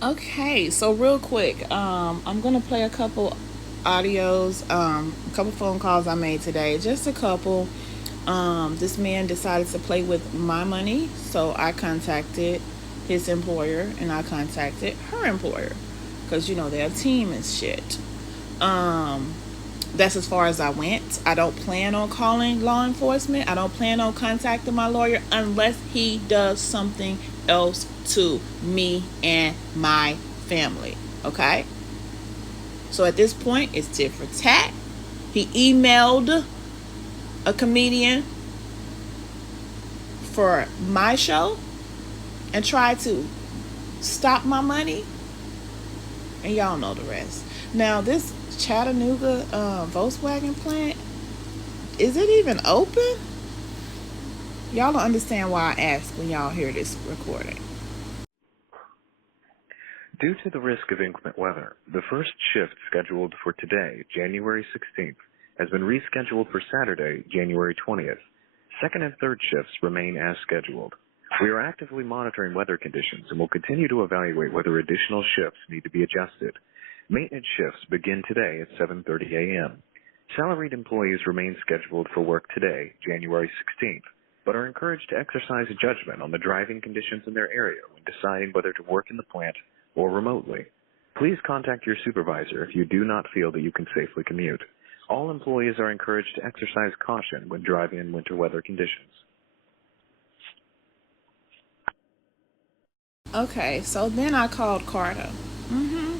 Okay, so real quick, I'm gonna play a couple audios, a couple phone calls I made today, just a couple. This man decided to play with my money, so I contacted his employer and I contacted her employer, because they're a team and shit. Um, that's as far as I went. I don't plan on calling law enforcement. I don't plan on contacting my lawyer unless he does something else to me and my family. Okay? So at this point, it's tit for tat. He emailed a comedian for my show and tried to stop my money, and y'all know the rest. Now, this Chattanooga Volkswagen plant, is it even open? Y'all don't understand why I ask when y'all hear this recording. Due to the risk of inclement weather, the first shift scheduled for today, January 16th, has been rescheduled for Saturday, January 20th. Second and third shifts remain as scheduled. We are actively monitoring weather conditions and will continue to evaluate whether additional shifts need to be adjusted. Maintenance shifts begin today at 7:30 a.m. Salaried employees remain scheduled for work today, January 16th, but are encouraged to exercise judgment on the driving conditions in their area when deciding whether to work in the plant or remotely. Please contact your supervisor if you do not feel that you can safely commute. All employees are encouraged to exercise caution when driving in winter weather conditions. Okay, so then I called Carter. Mm-hmm.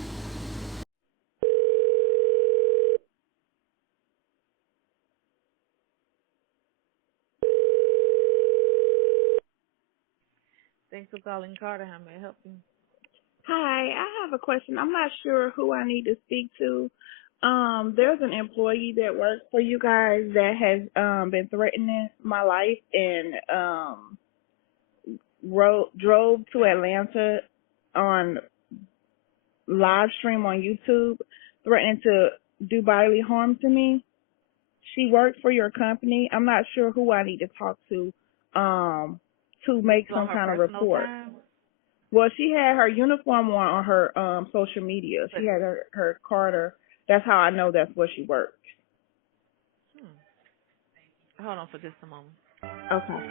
Thanks for calling Carter. How may I help you? Hi, I have a question. I'm not sure who I need to speak to. There's an employee that works for you guys that has been threatening my life and drove to Atlanta on live stream on YouTube, threatening to do bodily harm to me. She works for your company. I'm not sure who I need to talk to make So on some her kind of personal report. time? Well, she had her uniform on her social media. But She had her Carter. That's how I know that's where she works. hold on for just a moment. Okay.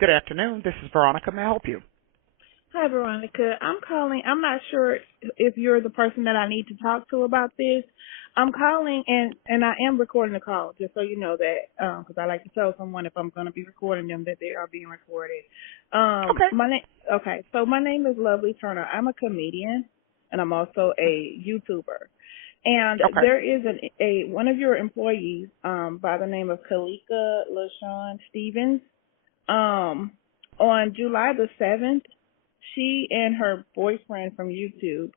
Good afternoon. This is Veronica. May I help you? Hi, Veronica. I'm calling. I'm not sure if you're the person that I need to talk to about this. I'm calling, and I am recording the call, just so you know that, because I like to tell someone if I'm going to be recording them that they are being recorded. Okay. My name. Okay, so my name is Lovely Turner. I'm a comedian, and I'm also a YouTuber. And Okay. there is a one of your employees, by the name of Kalika LaShawn Stevens. Um, on July the 7th, she and her boyfriend from YouTube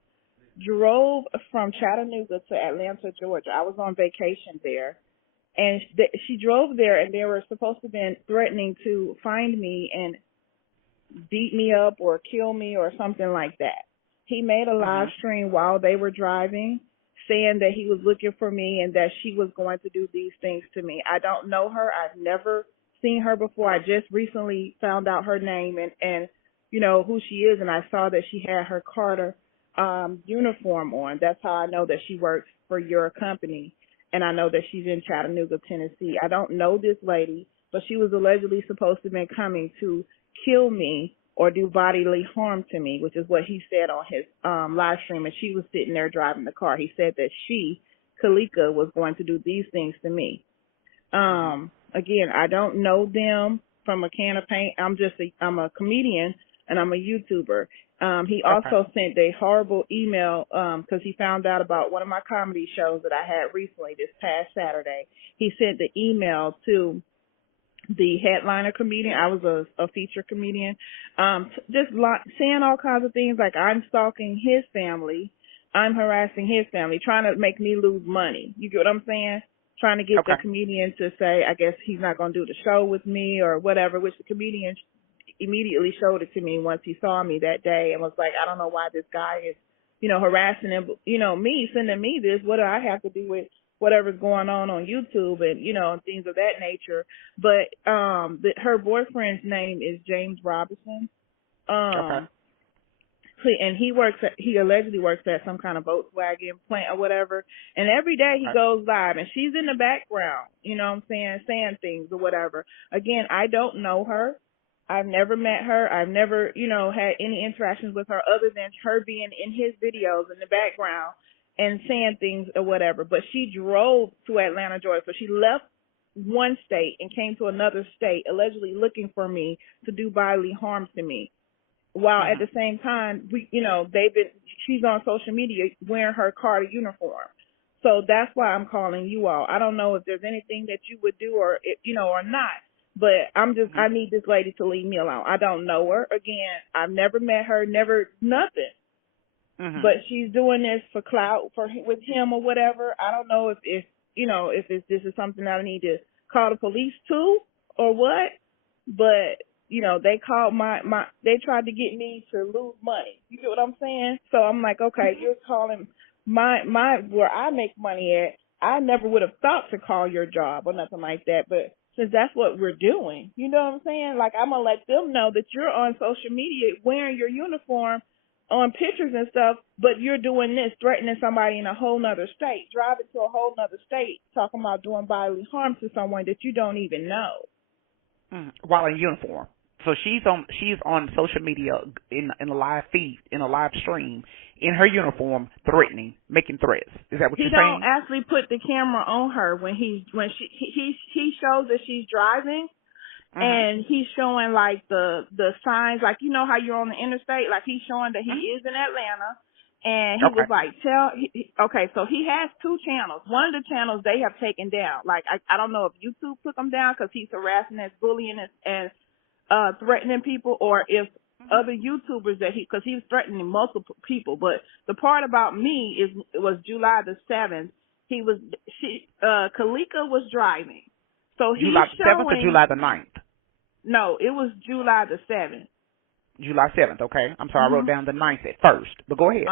drove from Chattanooga to Atlanta, Georgia. I was on vacation there, and she drove there, and they were supposed to be threatening to find me and beat me up or kill me or something like that. He made a live Mhm. stream while they were driving, saying that he was looking for me and that she was going to do these things to me. I don't know her. I've never seen her before. I just recently found out her name, and who she is, and I saw that she had her Carter uniform on. That's how I know that she works for your company, and I know that she's in Chattanooga, Tennessee. I don't know this lady, but she was allegedly supposed to have been coming to kill me or do bodily harm to me, which is what he said on his live stream, and she was sitting there driving the car. He said that she, Kalika, was going to do these things to me. Again, I don't know them from a can of paint. I'm a comedian and I'm a YouTuber. He also sent a horrible email because he found out about one of my comedy shows that I had recently this past Saturday. He sent the email to the headliner comedian. I was a feature comedian. Saying all kinds of things like I'm stalking his family, I'm harassing his family, trying to make me lose money. You get what I'm saying? Trying to get the comedian to say, I guess he's not going to do the show with me or whatever, which the comedian immediately showed it to me once he saw me that day and was like, I don't know why this guy is, harassing him, me, sending me this. What do I have to do with whatever's going on YouTube and, and things of that nature. But her boyfriend's name is James Robinson. And he allegedly works at some kind of Volkswagen plant or whatever. And every day he goes live and she's in the background, saying things or whatever. Again, I don't know her. I've never met her. I've never, had any interactions with her other than her being in his videos in the background and saying things or whatever. But she drove to Atlanta, Georgia. So she left one state and came to another state, allegedly looking for me to do bodily harm to me. While at the same time, she's on social media wearing her Carter uniform. So that's why I'm calling you all. I don't know if there's anything that you would do or not, but I need this lady to leave me alone. I don't know her. Again, I've never met her, nothing. But she's doing this for clout with him or whatever. I don't know if this is something that I need to call the police to or what, but they called they tried to get me to lose money. You get what I'm saying? So I'm like, okay, you're calling where I make money at. I never would have thought to call your job or nothing like that. But since that's what we're doing, you know what I'm saying? Like, I'm going to let them know that you're on social media wearing your uniform on pictures and stuff, but you're doing this, threatening somebody in a whole nother state, driving to a whole nother state, talking about doing bodily harm to someone that you don't even know. While in uniform. So she's on social media in a live feed, in a live stream, in her uniform, threatening, making threats. Is that what you're saying? He don't actually put the camera on her when he shows that she's driving, and he's showing like the signs, like how you're on the interstate, like he's showing that he is in Atlanta, and he was like, so he has two channels. One of the channels they have taken down. Like I don't know if YouTube took him down because he's harassing and bullying and threatening people, or if other YouTubers because he was threatening multiple people. But the part about me it was July the 7th. Kalika was driving. So he's July the 7th or July the 9th? No, it was July the 7th. July 7th, okay. I'm sorry, I wrote down the 9th at first, but go ahead.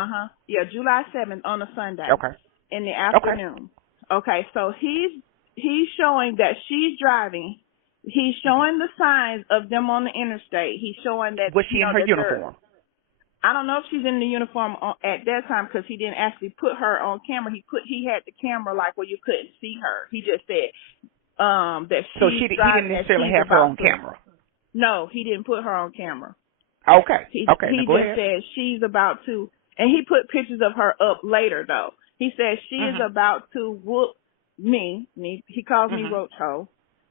Yeah, July 7th on a Sunday. Okay. In the afternoon. Okay, so he's showing that she's driving. He's showing the signs of them on the interstate. He's showing that. Was she in her uniform? I don't know if she's in the uniform at that time because he didn't actually put her on camera. He had the camera like where you couldn't see her. He just said that she. So he didn't necessarily have her on camera. No, he didn't put her on camera. Okay. He go just ahead. said she's about to, and he put pictures of her up later though. He said she is about to whoop me. He calls me Roach Ho.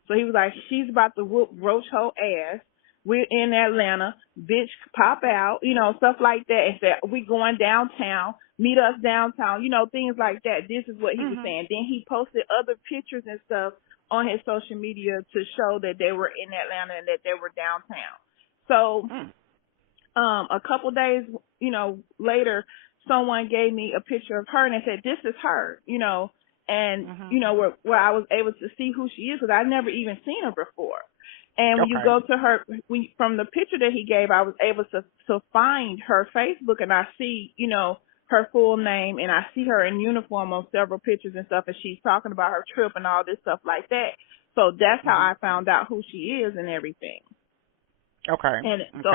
So he was like, she's about to whoop Roach Ho ass. We're in Atlanta. Bitch, pop out. Stuff like that. And said, we going downtown. Meet us downtown. Things like that. This is what he was saying. Then he posted other pictures and stuff on his social media to show that they were in Atlanta and that they were downtown. So a couple days, later, someone gave me a picture of her and they said, this is her, and, where I was able to see who she is because I'd never even seen her before. And when you go to her, from the picture that he gave, I was able to find her Facebook and I see, her full name and I see her in uniform on several pictures and stuff and she's talking about her trip and all this stuff like that. So that's how I found out who she is and everything. Okay. And so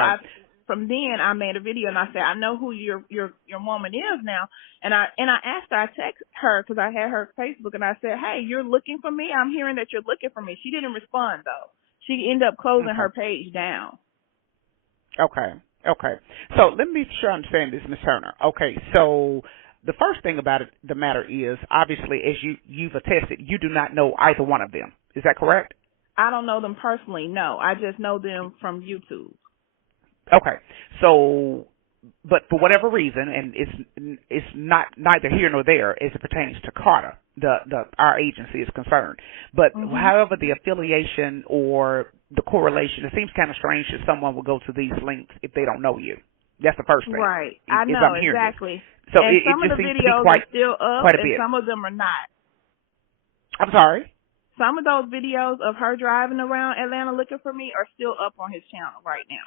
from then I made a video and I said, I know who your woman is now. And I asked her, I texted her because I had her Facebook, and I said, hey, you're looking for me? I'm hearing that you're looking for me. She didn't respond, though. She ended up closing her page down. Okay. Okay. So let me be sure I understand this, Ms. Turner. Okay. So the first thing about it, the matter is, obviously, as you've attested, you do not know either one of them. Is that correct? I don't know them personally, no. I just know them from YouTube. Okay. So, but for whatever reason, and it's not neither here nor there as it pertains to Carter, our agency is concerned. But however, the affiliation or the correlation, it seems kind of strange that someone will go to these links if they don't know you. That's the first thing. Right. I know, exactly. So and it some of just the seems to be videos are still up, and bit. some of them are not. I'm sorry? Some of those videos of her driving around Atlanta looking for me are still up on his channel right now.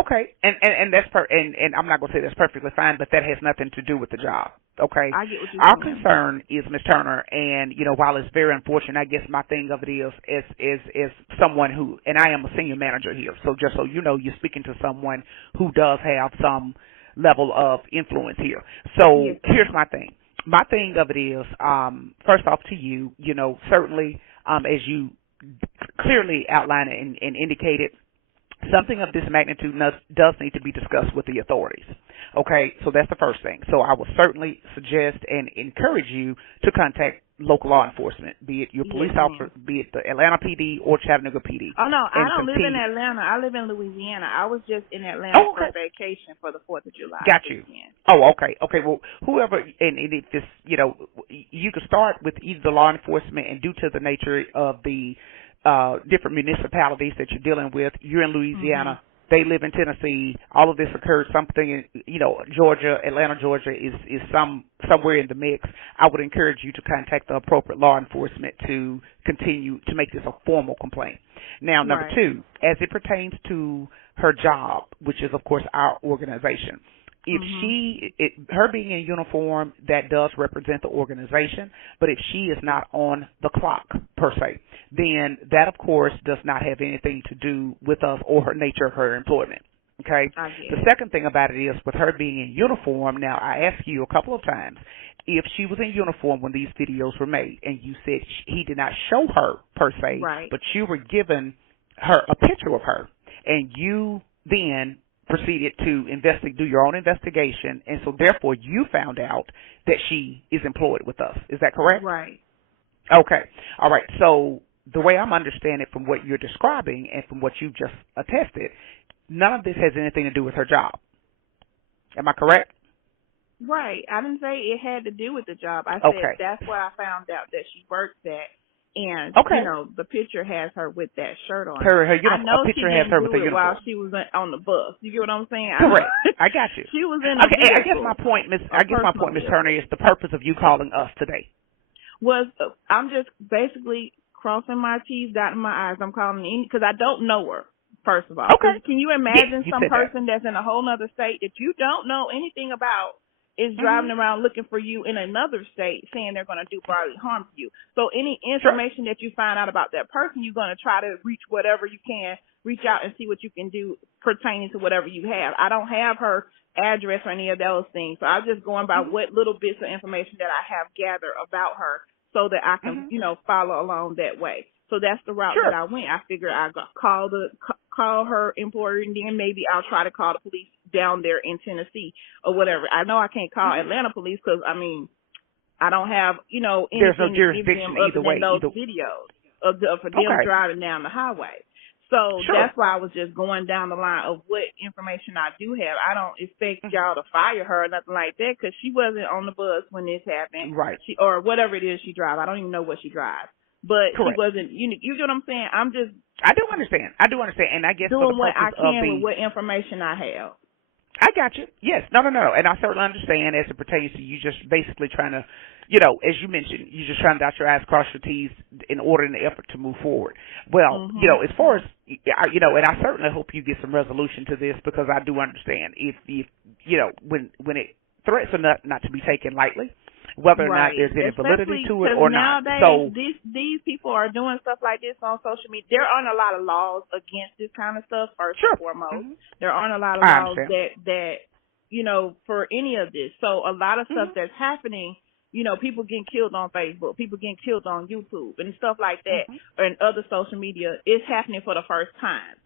Okay, and that's and I'm not gonna say that's perfectly fine, but that has nothing to do with the job. Okay, I get what you're Our saying. concern is, Ms. Turner, and while it's very unfortunate, I guess my thing of it is someone who, and I am a senior manager here, so just so you know, you're speaking to someone who does have some level of influence here. So here's my thing. My thing of it is, first off, to you, certainly, as you clearly outlined and indicated, something of this magnitude does need to be discussed with the authorities. Okay, so that's the first thing. So I would certainly suggest and encourage you to contact local law enforcement, be it your police officer, be it the Atlanta PD or Chattanooga PD. Oh, no, I don't live in Atlanta. I live in Louisiana. I was just in Atlanta for vacation for the 4th of July. Got you. Oh, okay. Okay, well, whoever, and if this, you can start with either the law enforcement, and due to the nature of the different municipalities that you're dealing with. You're in Louisiana. They live in Tennessee. All of this occurred something in, Georgia, Atlanta, Georgia is somewhere in the mix. I would encourage you to contact the appropriate law enforcement to continue to make this a formal complaint. Now, number two, as it pertains to her job, which is, of course, our organization, if her being in uniform, that does represent the organization, but if she is not on the clock, per se, then that, of course, does not have anything to do with us or her nature of her employment. Okay? The second thing about it is, with her being in uniform, now I asked you a couple of times, if she was in uniform when these videos were made, and you said he did not show her, per se, but you were given her a picture of her, and you then proceeded to do your own investigation, and so therefore you found out that she is employed with us. Is that correct? Right. Okay. All right. So the way I'm understanding it from what you're describing and from what you've just attested, none of this has anything to do with her job. Am I correct? Right. I didn't say it had to do with the job. I said that's where I found out that she works at. And, the picture has her with that shirt on. I know a picture has her with the uniform. While she was on the bus. You get what I'm saying? Correct. I got you. She was in the I guess my point, Miss Turner, is the purpose of you calling us today. I'm just basically crossing my T's, dotting my I's. I'm calling in because I don't know her, first of all. Okay. Can you imagine some person that's in a whole other state that you don't know anything about is driving around looking for you in another state saying they're going to do bodily harm to you? So any information that you find out about that person, you're going to try to reach whatever you can, reach out and see what you can do pertaining to whatever you have. I don't have her address or any of those things. So I'm just going by what little bits of information that I have gathered about her so that I can, follow along that way. So that's the route that I went. I figured I'd call her employer, and then maybe I'll try to call the police down there in Tennessee or whatever. I know I can't call Atlanta police because, I don't have, anything there's no jurisdiction to give them either way. those videos of them driving down the highway. So that's why I was just going down the line of what information I do have. I don't expect y'all to fire her or nothing like that because she wasn't on the bus when this happened. Right. Or whatever it is she drives. I don't even know what she drives. But she wasn't, you get what I'm saying? I'm just... I do understand, and I guess doing for the what I purpose can of with what information I have. I got you. Yes. No. And I certainly understand as it pertains to you just basically trying to, as you mentioned, you're just trying to dot your I's, cross your T's in the effort to move forward. Well, as far as, and I certainly hope you get some resolution to this because I do understand if when threats are not to be taken lightly. whether or not Right. there's any validity Especially to it because or not. nowadays So, these people are doing stuff like this on social media. There aren't a lot of laws against this kind of stuff. First sure. and foremost, there aren't a lot of I laws understand. that for any of this. So a lot of stuff Mhm. that's happening. People getting killed on Facebook, people getting killed on YouTube, and stuff like that, Mhm. and other social media is happening for the first time.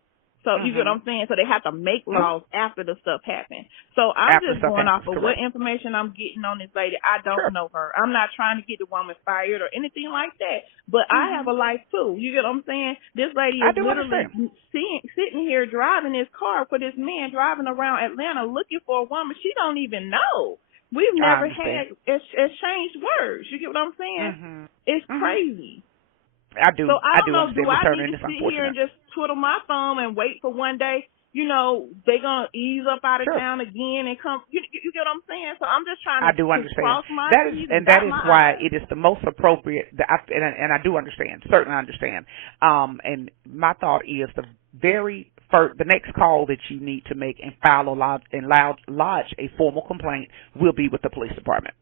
So you get what Mhm. I'm saying? So they have to make Mhm. laws after the stuff happened. So I'm After just stuff going off happens, of what correct. information I'm getting on this lady. I don't Sure. know her. I'm not trying to get the woman fired or anything like that. But I have a Mhm. life too. You get what I'm saying? This lady I is do literally understand. sitting here driving this car for this man driving around Atlanta looking for a woman she don't even know. We've I never understand. had exchanged words. You get what I'm saying? Mhm. It's Mhm. crazy. I So do. I I don't do know, do understand, Miss I Turner, need and to it's sit here unfortunate. and just twiddle my thumb and wait for one day, they going to ease up out of Sure. town again and come, you get what I'm saying? So I'm just trying I do to understand. cross my That is, T's and and that dot is my why I's. it is the most appropriate. And I do understand. Certainly understand. And my thought is the next call that you need to make and lodge a formal complaint will be with the police department.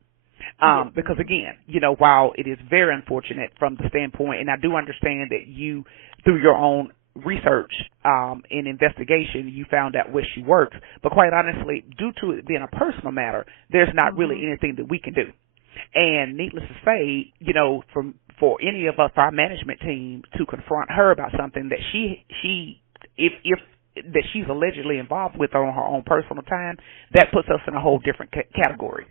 Yes, Because again, while it is very unfortunate from the standpoint, and I do understand that you, through your own research and investigation, you found out where she works, but quite honestly, due to it being a personal matter, there's not really anything that we can do. And needless to say, for any of us, our management team, to confront her about something that if that she's allegedly involved with on her own personal time, that puts us in a whole different category.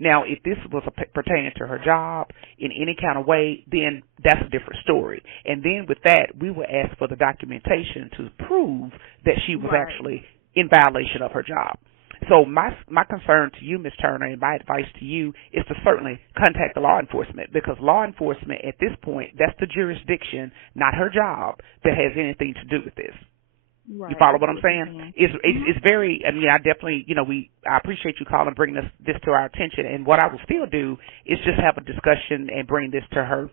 Now, if this was pertaining to her job in any kind of way, then that's a different story. And then with that, we will ask for the documentation to prove that she was actually in violation of her job. So my concern to you, Ms. Turner, and my advice to you is to certainly contact the law enforcement, because law enforcement at this point, that's the jurisdiction, not her job, that has anything to do with this. Right. You follow what I'm saying? It's very, I mean, I definitely, I appreciate you calling and bringing this to our attention. And what I will still do is just have a discussion and bring this to her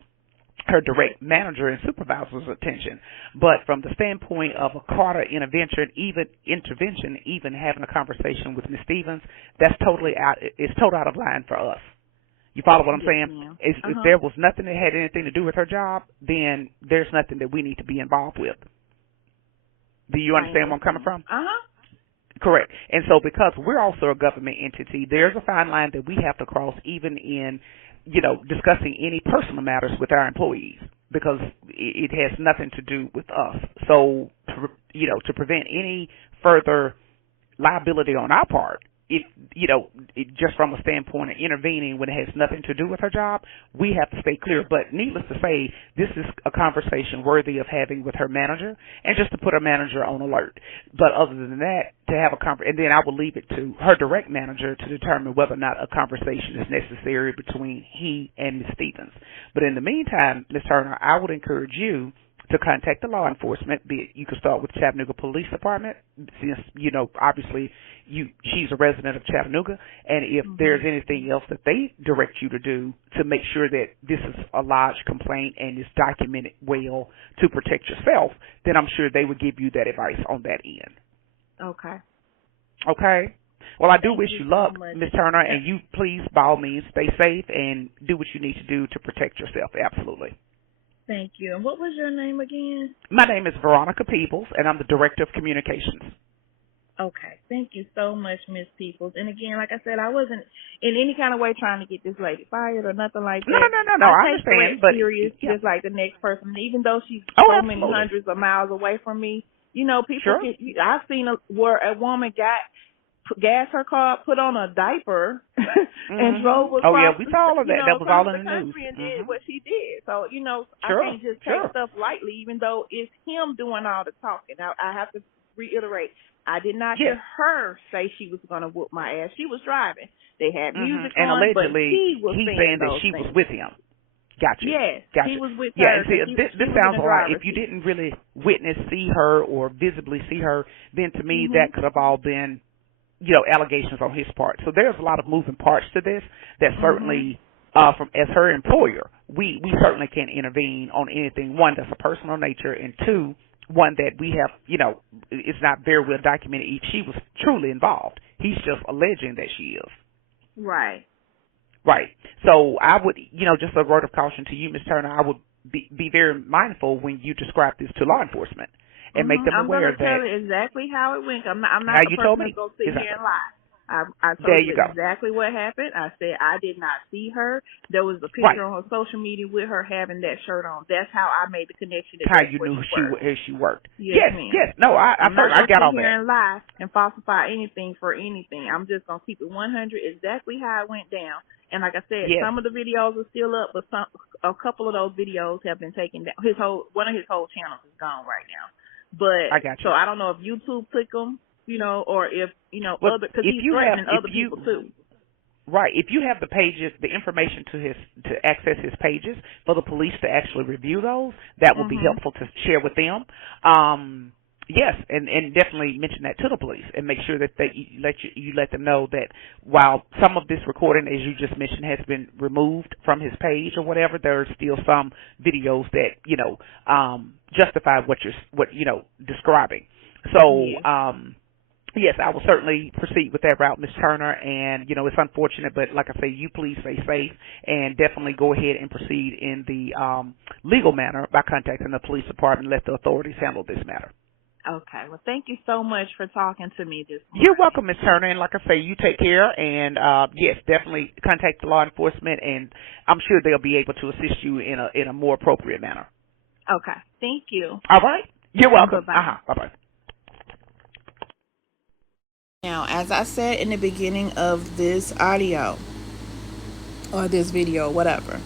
direct manager and supervisor's attention. But from the standpoint of a Carter intervention, even having a conversation with Ms. Stevens, that's totally out of line for us. You follow what I'm saying? If there was nothing that had anything to do with her job, then there's nothing that we need to be involved with. Do you understand where I'm coming from? Correct. And so because we're also a government entity, there's a fine line that we have to cross even in, discussing any personal matters with our employees, because it has nothing to do with us. So, to prevent any further liability on our part, just from a standpoint of intervening when it has nothing to do with her job, we have to stay clear. But needless to say, this is a conversation worthy of having with her manager, and just to put her manager on alert. But other than that, to have and then I will leave it to her direct manager to determine whether or not a conversation is necessary between he and Ms. Stevens. But in the meantime, Ms. Turner, I would encourage you to contact the law enforcement. You can start with Chattanooga Police Department, since, obviously she's a resident of Chattanooga, and if there's anything else that they direct you to do to make sure that this is a lodged complaint and is documented well to protect yourself, then I'm sure they would give you that advice on that end. Okay. Okay? Well, I do wish you luck, so much. Ms. Turner, and you please, by all means, stay safe and do what you need to do to protect yourself. Absolutely. Thank you. And what was your name again? My name is Veronica Peebles, and I'm the Director of Communications. Okay. Thank you so much, Miss Peoples. And again, like I said, I wasn't in any kind of way trying to get this lady fired or nothing like that. No. I take understand, but serious, just like the next person. And even though she's many hundreds of miles away from me, people can. I've seen where a woman gas her car, put on a diaper, and drove across. Oh yeah, we saw all of that. That was all in the news. And did what she did. So I can't just take stuff lightly, even though it's him doing all the talking. Now I have to reiterate, I did not hear her say she was going to whoop my ass. She was driving. They had music and on, allegedly but he's saying that she was with him. Gotcha. Yes, gotcha. he was with her. Yeah, and see, this sounds a lot. If you seat. didn't really see her or visibly see her, then to me that could have all been, allegations on his part. So there's a lot of moving parts to this that certainly, as her employer, we certainly can't intervene on anything, one, that's a personal nature, and two, one that we have, it's not very well documented if she was truly involved. He's just alleging that she is. Right. Right. So I would, just a word of caution to you, Ms. Turner, I would be very mindful when you describe this to law enforcement and make them aware that. I'm going to tell you exactly how it went. I'm not how the you person told me? to go sit here and lie. I told there you go. exactly what happened. I said I did not see her. There was a picture on her social media with her having that shirt on. That's how I made the connection. How you knew she worked. Yes, yes. No, I'm not I got all that. that. And lie and falsify anything for anything. I'm just gonna keep it 100 exactly how it went down. And like I said, some of the videos are still up, but a couple of those videos have been taken down. One of his whole channels is gone right now. But I got you. So I don't know if YouTube took them, or if other, because he's threatening other people too. Right. If you have the pages, the information to access his pages for the police to actually review those, that would be helpful to share with them. Yes, and definitely mention that to the police and make sure that you let them know that while some of this recording, as you just mentioned, has been removed from his page or whatever, there's still some videos that justify what you're describing. So. Yes, I will certainly proceed with that route, Ms. Turner, and, it's unfortunate, but like I say, you please stay safe and definitely go ahead and proceed in the legal manner by contacting the police department and let the authorities handle this matter. Okay. Well, thank you so much for talking to me this morning. You're welcome, Ms. Turner, and like I say, you take care, and, yes, definitely contact the law enforcement, and I'm sure they'll be able to assist you in a more appropriate manner. Okay. Thank you. All right. You're welcome. Bye-bye. Bye-bye. Now, as I said in the beginning of this audio or this video, whatever,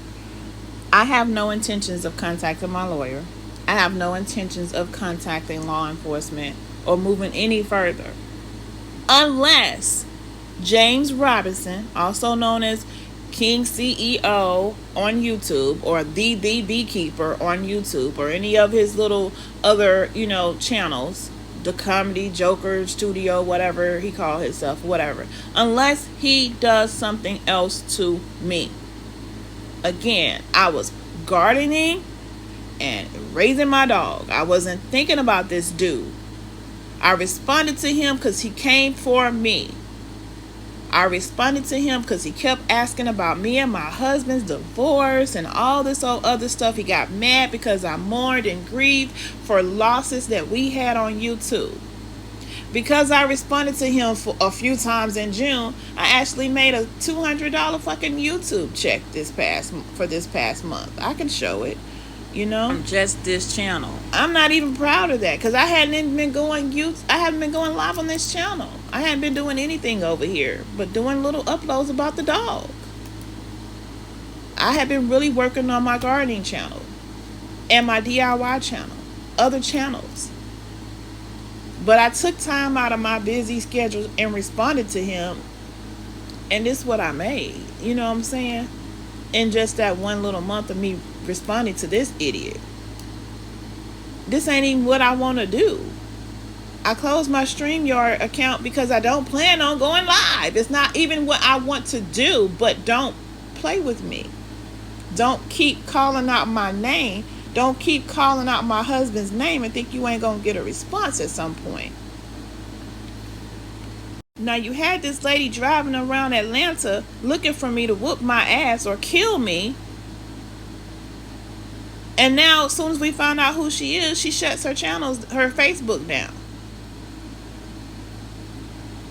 I have no intentions of contacting my lawyer. I have no intentions of contacting law enforcement or moving any further unless James Robinson, also known as King CEO on YouTube, or the Beekeeper on YouTube, or any of his little other, channels, the Comedy Joker Studio, whatever he called himself, whatever, unless he does something else to me. Again, I was gardening and raising my dog. I wasn't thinking about this dude. I responded to him because he came for me. I responded to him because he kept asking about me and my husband's divorce and all this old other stuff. He got mad because I mourned and grieved for losses that we had on YouTube. Because I responded to him for a few times in June, I actually made a $200 fucking YouTube check this past month. I can show it. Just this channel. I'm not even proud of that because I haven't been going live on this channel. I hadn't been doing anything over here but doing little uploads about the dog. I have been really working on my gardening channel and my DIY channel, other channels. But I took time out of my busy schedule and responded to him, and this is what I made. You know what I'm saying? In just that one little month of me responding to this idiot. This ain't even what I want to do. I closed my StreamYard account because I don't plan on going live. It's not even what I want to do, but don't play with me. Don't keep calling out my name. Don't keep calling out my husband's name and think you ain't going to get a response at some point. Now, you had this lady driving around Atlanta looking for me to whoop my ass or kill me. And now, as soon as we found out who she is, she shuts her Facebook down.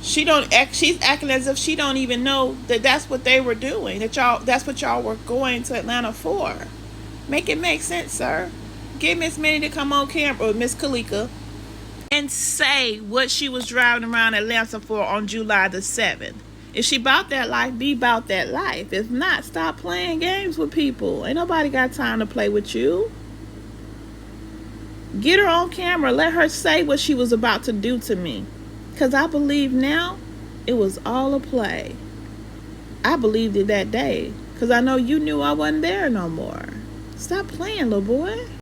She's acting as if she don't even know that that's what they were doing. That's what y'all were going to Atlanta for. Make it make sense, sir. Get Miss Minnie to come on camera, or Miss Kalika, and say what she was driving around Atlanta for on July the 7th. If she about that life, be about that life. If not, stop playing games with people. Ain't nobody got time to play with you. Get her on camera. Let her say what she was about to do to me. Because I believe now it was all a play. I believed it that day. Because I know you knew I wasn't there no more. Stop playing, little boy.